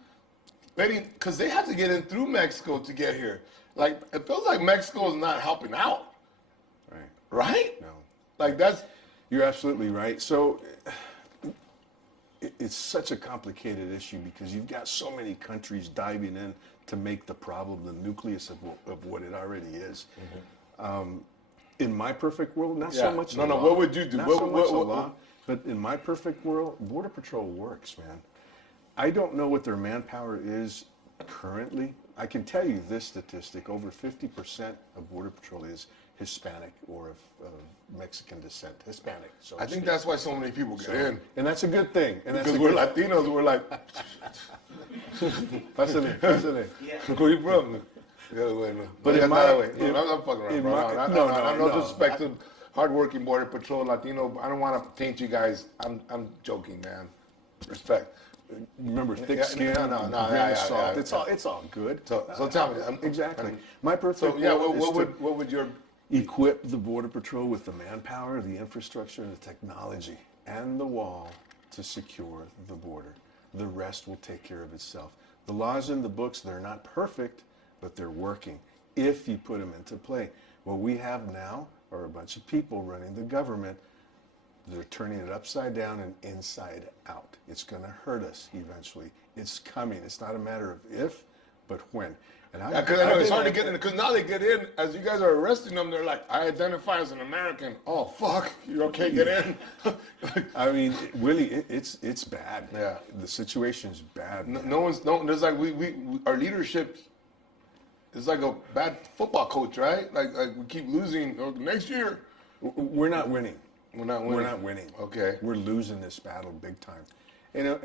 Maybe because they have to get in through Mexico to get here. Like, it feels like Mexico is not helping out. Right? No. Like, that's... You're absolutely right. So it's such a complicated issue because you've got so many countries diving in to make the problem the nucleus of what it already is. In my perfect world, not so much. No, what would you do? Not so much a law, but in my perfect world, Border Patrol works, man. I don't know what their manpower is currently. I can tell you this statistic: over 50% of Border Patrol is Hispanic or of Mexican descent. Hispanic. So I think that's why so many people get in. And that's a good thing. And Because we're Latinos, we're like... Pásale. Where you from? But I'm fucking around, bro. I'm no disrespect to hardworking Border Patrol, Latino. I don't want to taint you guys. I'm joking, man. Respect. Remember, thick skin, grain of salt. It's all good. So tell me. Exactly. My perfect what would your... Equip the Border Patrol with the manpower, the infrastructure, and the technology, and the wall to secure the border. The rest will take care of itself. The laws in the books, they're not perfect, but they're working if you put them into play. What we have now are a bunch of people running the government. They're turning it upside down and inside out. It's going to hurt us eventually. It's coming. It's not a matter of if, but when. And because I know it's hard to get in, because now they get in, as you guys are arresting them, they're like, I identify as an American. Oh, fuck, you okay, get in? I mean, Willie, it's bad. Yeah. The situation's bad. There's like, our leadership is like a bad football coach, right? Like we keep losing. Next year. We're not winning. We're not winning. Okay. We're losing this battle big time. And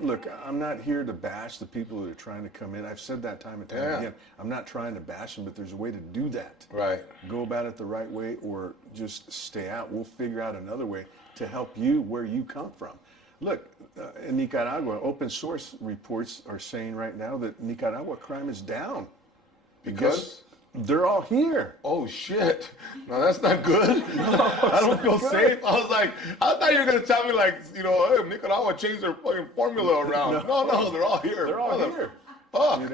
look, I'm not here to bash the people that are trying to come in. I've said that time and time again. I'm not trying to bash them, but there's a way to do that. Right. Go about it the right way or just stay out. We'll figure out another way to help you where you come from. Look, in Nicaragua, open source reports are saying right now that Nicaragua crime is down. Because? They're all here. Oh, shit. No, that's not good. I don't feel safe. I was like, I thought you were going to tell me, like, hey, Nicaragua changed their fucking formula around. No, they're all here. They're all here. Fuck.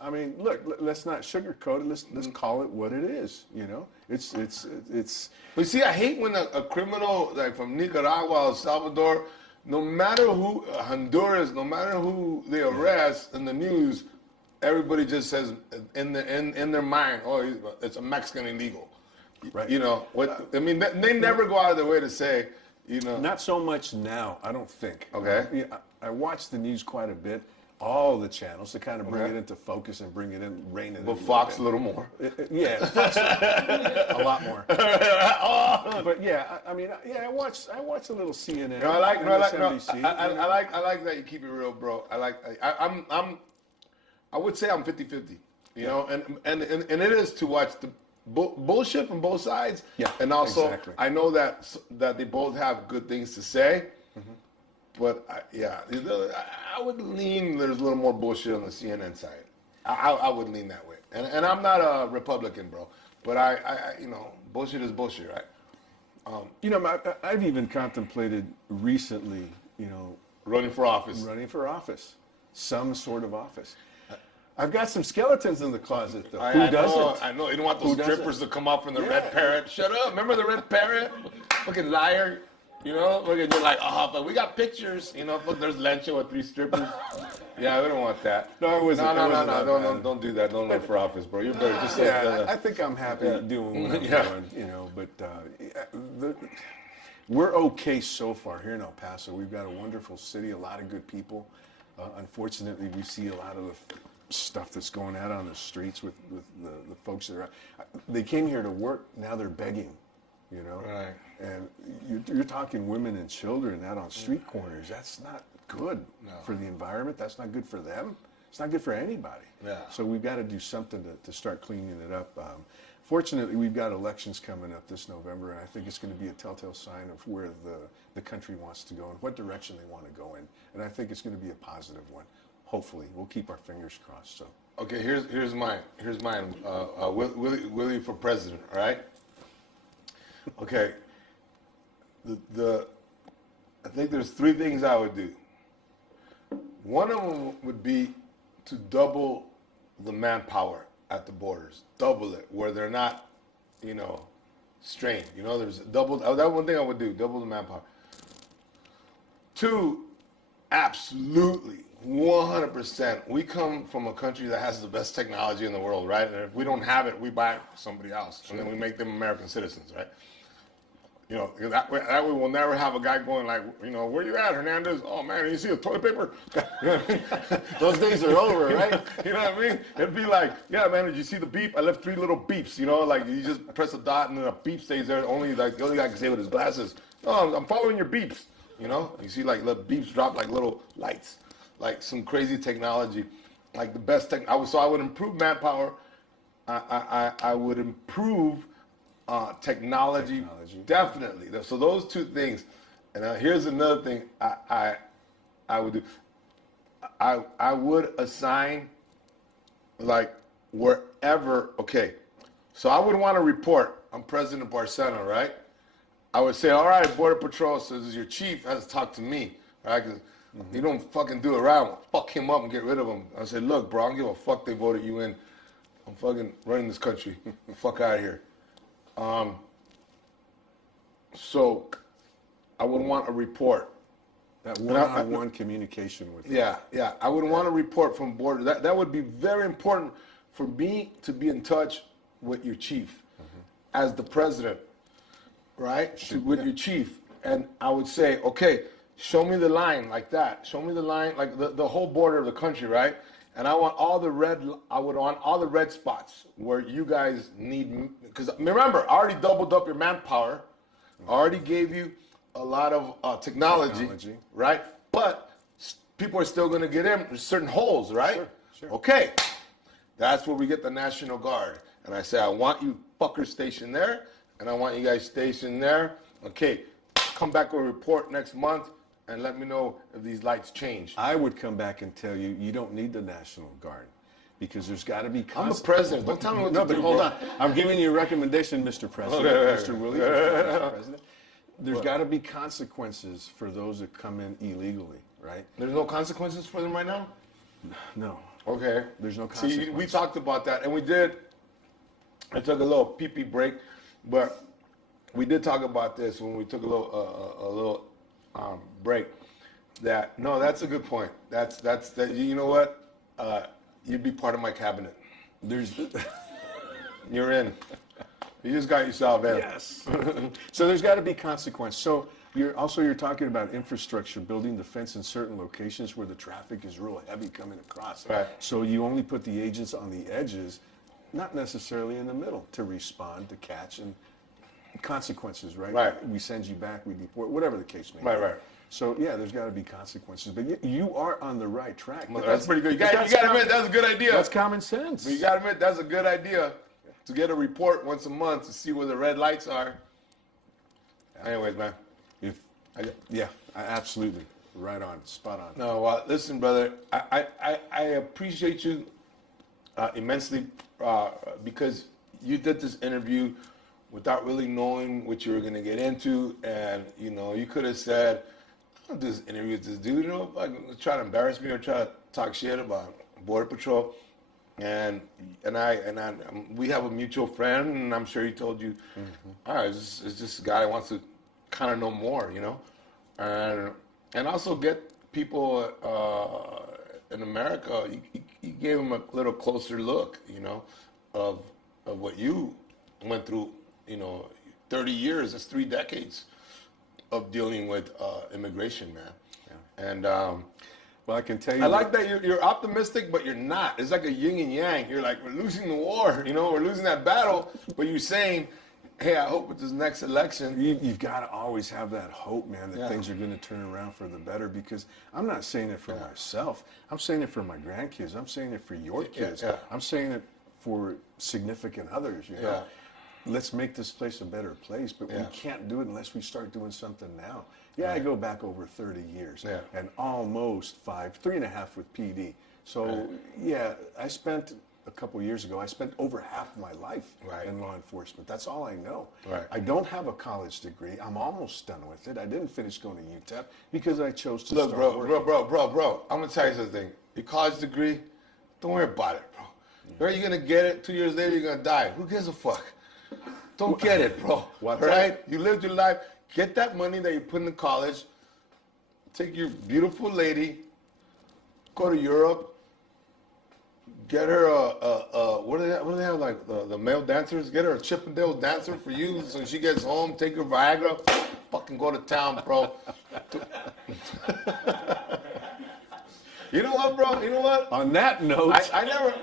I mean, look, let's not sugarcoat it. Let's call it what it is. It's. But see, I hate when a criminal, like from Nicaragua, El Salvador, no matter who, Honduras, no matter who they arrest in the news, everybody just says in their mind, oh, it's a Mexican illegal. Right. They never go out of their way to say, Not so much now, I don't think. Okay. I watch the news quite a bit, all the channels to kind of bring it into focus and bring it in, rein it in. But Fox a little more. Yeah, Fox a lot more. But yeah, I watch a little CNN. I like that you keep it real, bro. I would say I'm 50-50, and it is to watch the bullshit from both sides. Yeah, and also exactly. I know that they both have good things to say, but I would lean there's a little more bullshit on the CNN side. I would lean that way, and I'm not a Republican, bro, but I bullshit is bullshit, right? I've even contemplated recently, running for office, some sort of office. I've got some skeletons in the closet, though. Who doesn't? I know. You don't want those strippers to come up from the red parrot. Shut up. Remember the red parrot? Fucking liar. Look at you like, but we got pictures. Look, there's Lencho with 3 strippers. Yeah, we don't want that. No, it wasn't. No. Don't do that. Don't run for office, bro. You're better just say I think I'm happy doing what I'm doing, but we're okay so far here in El Paso. We've got a wonderful city, a lot of good people. Unfortunately, we see a lot of the stuff that's going out on the streets with the folks that are. They came here to work. Now they're begging, you know. Right. And you're talking women and children out on street corners. That's not good for the environment. That's not good for them. It's not good for anybody. Yeah. So we've got to do something to start cleaning it up. Fortunately, we've got elections coming up this November, and I think it's going to be a telltale sign of where the country wants to go and what direction they want to go in. And I think it's going to be a positive one. Hopefully, we'll keep our fingers crossed. So. Okay, here's mine. Willie for president. All right. Okay. I think there's 3 things I would do. One of them would be to double the manpower at the borders, double it, where they're not, strained. There's double. That one thing I would do, double the manpower. 2, absolutely, 100%. We come from a country that has the best technology in the world, right? And if we don't have it, we buy it from somebody else, and then we make them American citizens, right? That way we'll never have a guy going like, where you at, Hernandez? Oh man, you see the toilet paper? Those days are over, right? You know what I mean? It'd be like, yeah, man, did you see the beep? I left 3 little beeps, like you just press a dot and then a beep stays there. Only the only guy can see it with his glasses. No, I'm following your beeps. You see like little beeps drop like little lights, like some crazy technology, like the best tech. So I would improve manpower. I would improve technology, definitely. So those 2 things. And here's another thing I would do. I would assign, like, wherever. Okay, so I would want to report. I'm President Barcena, right? I would say, all right, Border Patrol says your chief has to talk to me, right? Because you don't fucking do it right. Fuck him up and get rid of him. I said, look, bro, I don't give a fuck they voted you in. I'm fucking running this country. Fuck out of here. So I would want a report. That one-on-one communication with Yeah. I would want a report from border. That would be very important for me to be in touch with your chief as the president, right? With your chief. And I would say, okay, show me the line like that. Show me the line, like the whole border of the country, right? And I would want all the red spots where you guys need, because remember, I already doubled up your manpower. I already gave you a lot of technology, right? But people are still going to get in. There's certain holes, right? Sure. Okay, that's where we get the National Guard. And I say, I want you fuckers stationed there, and I want you guys stationed there. Okay, come back with a report next month and let me know if these lights change. I would come back and tell you, you don't need the National Guard because there's got to be. I'm the president. Don't tell me what to do. But hold on. I'm giving you a recommendation, Mr. President, Mr. Willie, Mr. President. There's got to be consequences for those that come in illegally, right? There's no consequences for them right now? No. Okay. There's no consequences. See, we talked about that, and we did. I took a little pee-pee break, but we did talk about this when we took a little break. That's a good point. That's you know what? You'd be part of my cabinet. You're in. You just got yourself in. Yes. So there's got to be consequence. So you're talking about infrastructure, building the fence in certain locations where the traffic is real heavy coming across. Right. So you only put the agents on the edges, not necessarily in the middle, to respond, to catch, and consequences, right? Right. We send you back, we deport, whatever the case may be. Right. So yeah, there's got to be consequences, but you are on the right track. Well, that's pretty good. You got to admit that's a good idea. That's common sense. But you got to admit that's a good idea to get a report once a month to see where the red lights are. Anyways, man. Absolutely, right on, spot on. No, well, listen, brother. I appreciate you immensely because you did this interview without really knowing what you were going to get into, and you could have said, "I'll do this interview with this dude," like try to embarrass me or try to talk shit about Border Patrol, and we have a mutual friend, and I'm sure he told you, all right, it's just a guy that wants to kind of know more, and also get people in America. You gave them a little closer look, of what you went through. 30 years, that's 3 decades. of dealing with immigration, man. Yeah. And Well, I can tell you. I like that you're optimistic, but you're not. It's like a yin and yang. You're like, we're losing the war, we're losing that battle, but you're saying, hey, I hope with this next election. You've got to always have that hope, man, that things are going to turn around for the better, because I'm not saying it for myself. I'm saying it for my grandkids. I'm saying it for your kids. Yeah. I'm saying it for significant others, Yeah. Let's make this place a better place, but we can't do it unless we start doing something now. Yeah, I go back over 30 years and almost 3.5 with PD. So, I spent a couple years ago, I spent over half my life in law enforcement. That's all I know. Right. I don't have a college degree. I'm almost done with it. I didn't finish going to UTEP because I chose to Look, start working. bro, I'm going to tell you something. Your college degree, don't worry about it, bro. You're going to get it. 2 years later, you're going to die. Who gives a fuck? Don't get it, bro. What? Right? You lived your life. Get that money that you put into college. Take your beautiful lady. Go to Europe. Get her what do they have like the male dancers? Get her a Chippendale dancer for you, so she gets home. Take her Viagra. Fucking go to town, bro. You know what, bro? You know what? On that note, I never.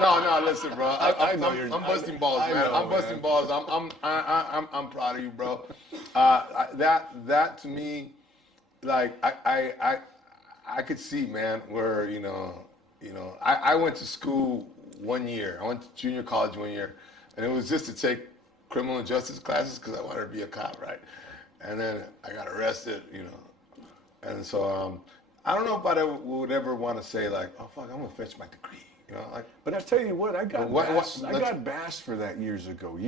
No, listen, bro. I'm busting balls, man. I'm busting balls. I'm proud of you, bro. That to me, like I could see, man, where I went to school 1 year. I went to junior college 1 year, and it was just to take criminal justice classes because I wanted to be a cop, right? And then I got arrested, and so I don't know if I would ever want to say like, oh fuck, I'm gonna fetch my degree, But I tell you what, I got bashed for that years ago.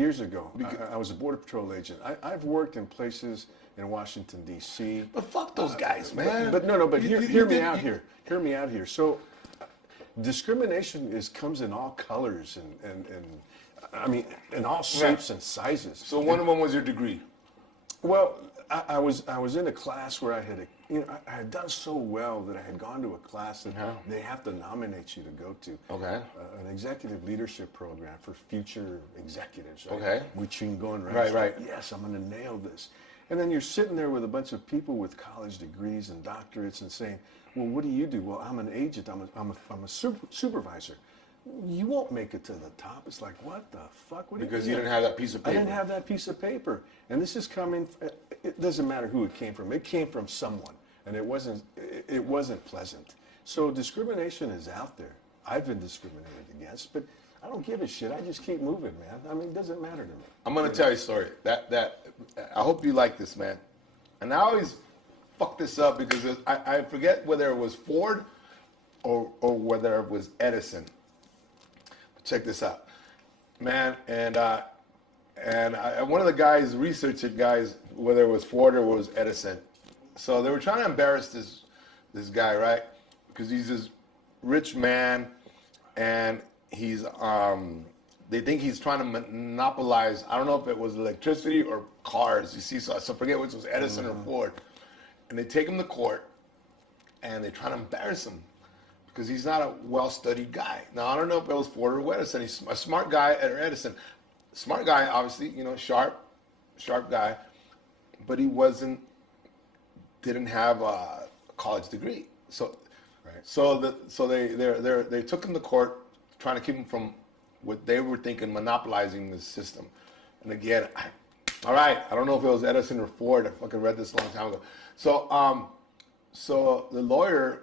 I was a Border Patrol agent. I've worked in places in Washington, D.C. But fuck those guys, man. But hear me out here. Hear me out here. So discrimination comes in all colors and I mean in all shapes and sizes. So one of them was your degree. Well, I was in a class where I had done so well that I had gone to a class that they have to nominate you to go to. Okay. An executive leadership program for future executives. Right? Okay. Which you can go and right. Yes, I'm going to nail this. And then you're sitting there with a bunch of people with college degrees and doctorates and saying, well, what do you do? Well, I'm an agent. I'm a supervisor. You won't make it to the top. It's like, what the fuck? Because you didn't have that piece of paper. I didn't have that piece of paper. And this is coming, it doesn't matter who it came from. It came from someone. And it wasn't pleasant. So discrimination is out there. I've been discriminated against, but I don't give a shit. I just keep moving, man. I mean, it doesn't matter to me. I'm going to tell you a story. That I hope you like this, man. And I always fuck this up because I forget whether it was Ford or whether it was Edison. But check this out, man. And one of the guys, researcher guys, whether it was Ford or it was Edison. So they were trying to embarrass this guy, right? Because he's this rich man, and he's they think he's trying to monopolize. I don't know if it was electricity or cars. You see, so I forget which was Edison or Ford. And they take him to court, and they try to embarrass him because he's not a well-studied guy. Now I don't know if it was Ford or Edison. He's a smart guy at Edison, smart guy, obviously, sharp guy, but he didn't have a college degree. So, they took him to court, trying to keep him from what they were thinking monopolizing the system. And again, I don't know if it was Edison or Ford. I fucking read this a long time ago. So the lawyer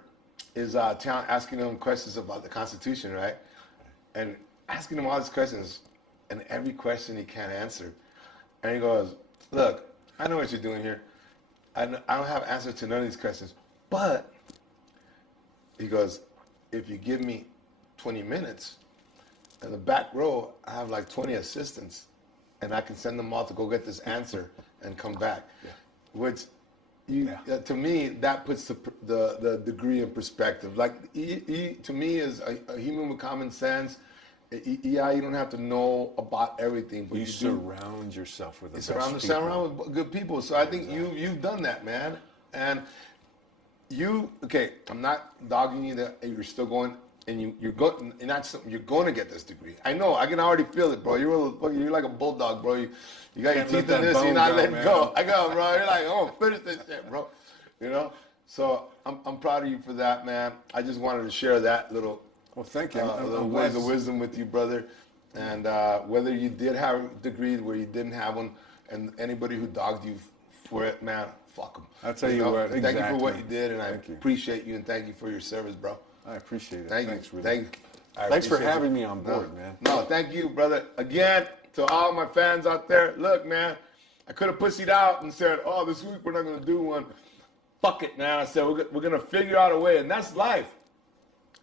is asking him questions about the Constitution, right? And asking him all these questions, and every question he can't answer. And he goes, look, I know what you're doing here. I don't have answers to none of these questions, but he goes, if you give me 20 minutes, in the back row, I have like 20 assistants, and I can send them all to go get this answer and come back. Yeah. Which, to me, that puts the degree in perspective. Like, to me, is a human with common sense. Yeah, you don't have to know about everything, but you surround yourself with the best people. Surround with good people. So I think you've done that, man. And I'm not dogging you that you're still going and you're going to get this degree. I know, I can already feel it, bro. You're like a bulldog, bro. You got your Can't let teeth in that this, you're bone not go, letting man. go. I go, bro. You're like, oh, finish this shit, bro. You know? So I'm proud of you for that, man. I just wanted to share that little Well, thank you. little I'm words glad of wisdom with you, brother. And whether you did have a degree, where you didn't have one, and anybody who dogged you for it, man, fuck them. I'll tell you what, Thank you for what exactly. you did, and I Thank you. appreciate you, and thank you for your service, bro. I appreciate it. Thank Thanks, you. Willie. Thanks for appreciate having it. me on board, man. No, thank you, brother. Again, to all my fans out there, look, man, I could have pussied out and said, oh, this week we're not going to do one. Fuck it, man. I said, we're going to figure out a way, and that's life.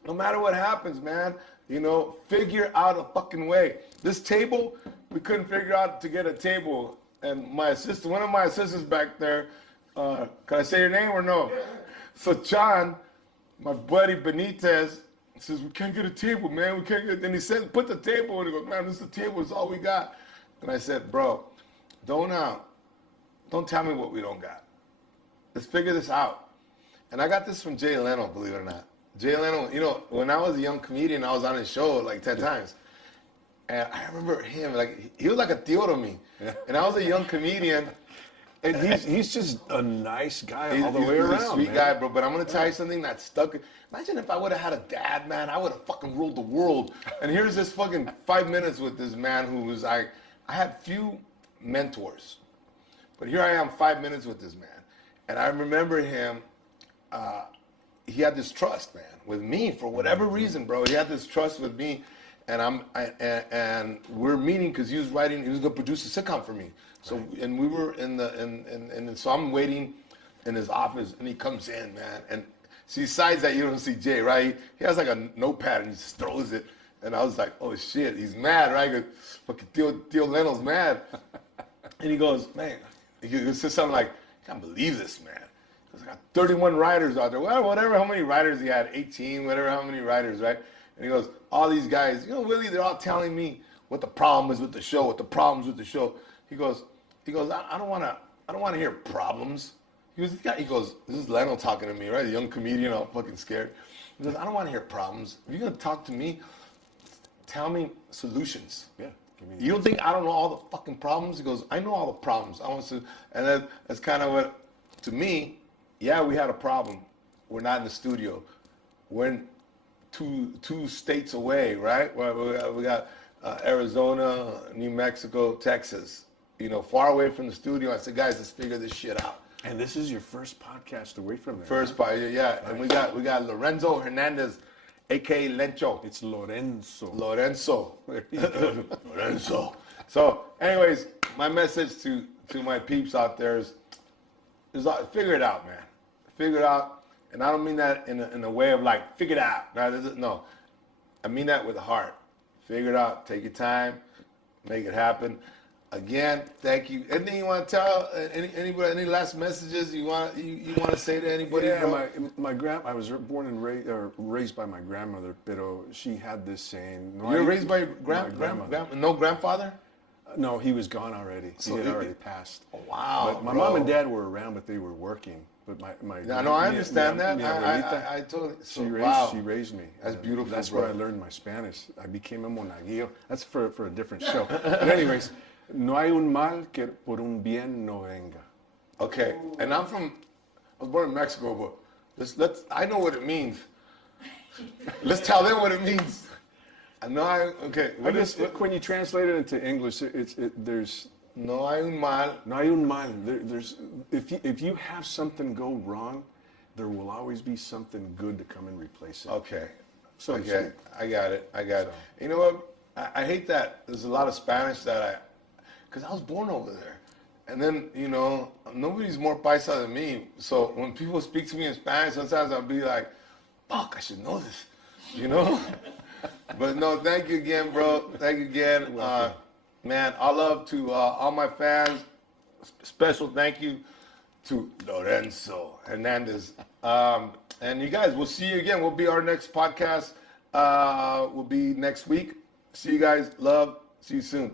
No matter what happens, man, you know, figure out a fucking way. This table, we couldn't figure out to get a table. And my assistant, one of my assistants back there, can I say your name or no? So John, my buddy Benitez, says, we can't get a table, man. We can't get, and he said, put the table, and he goes, man, this is the table, it's all we got. And I said, bro, don't tell me what we don't got. Let's figure this out. And I got this from Jay Leno, believe it or not. Jay Leno, you know, when I was a young comedian, I was on his show like 10 times. And I remember him, like, he was like a tío to me. Yeah. And I was a young comedian. And he's just a nice guy all the He's way a around, sweet man. guy, bro. But I'm gonna tell you something that stuck. Imagine if I would have had a dad, man. I would have fucking ruled the world. And here's this fucking 5 minutes with this man who was like, I had few mentors, but here I am 5 minutes with this man, and I remember him. He had this trust, man, with me for whatever reason, bro. He had this trust with me, and and we're meeting because he was gonna produce a sitcom for me. So and we were and so I'm waiting in his office, and he comes in, man, and see sides that you don't see Jay, right? He has like a notepad and he just throws it, and I was like, oh shit, he's mad, right? Cause fucking Theo Leno's mad, and he goes, man, he says something like, I can't believe this, man. I got 31 writers out there. Well, whatever, how many writers he had, 18, whatever, how many writers, right? And he goes, all these guys, you know, Willie, they're all telling me what the problem is with the show, what the problems with the show. He goes, I don't want to hear problems. He goes, this is Leno talking to me, right? A young comedian, all fucking scared. He goes, I don't want to hear problems. If you're gonna talk to me, tell me solutions. Yeah. You don't think I don't know all the fucking problems? He goes, I know all the problems. I want to, and that's kind of what, to me, yeah, we had a problem. We're not in the studio. We're in two states away, right? We got Arizona, New Mexico, Texas. You know, far away from the studio. I said, guys, let's figure this shit out. And this is your first podcast away from there. First part, yeah. And we got Lorenzo Hernandez, aka Lencho. It's Lorenzo. Lorenzo. There you go. Lorenzo. So, anyways, my message to my peeps out there is figure it out, man. Figure it out. And I don't mean that in a way of like, figure it out. No. I mean that with the heart. Figure it out. Take your time. Make it happen. Again, thank you. Anything you want to tell? Anybody? Any last messages you want to say to anybody? Yeah, bro? I was born and raised by my grandmother, pero she had this saying. You were raised by your grandmother. No grandfather? No, he was gone already. So he had already passed. Oh, wow. But my bro. mom and dad were around, but they were working. But my Yeah, no, I understand that. mi abuelita, I totally. So, she raised me. That's beautiful, That's bro. where I learned my Spanish. I became a monaguillo. That's for a different show. But anyways, no hay un mal que por un bien no venga. Okay, and I was born in Mexico, but I know what it means. Let's tell them what it means. I know okay. When you translate it into English, there's no hay un mal. no hay un mal. There's if you have something go wrong, there will always be something good to come and replace it. Okay. So Okay, I got it. You know what? I hate that there's a lot of Spanish because I was born over there. And then, you know, nobody's more paisa than me. So when people speak to me in Spanish, sometimes I'll be like, fuck, I should know this, you know? But no, thank you again, bro. Thank you again. Man, all love to all my fans. Special thank you to Lorenzo Hernandez. And you guys, we'll see you again. We'll be our next podcast. Will be next week. See you guys. Love. See you soon.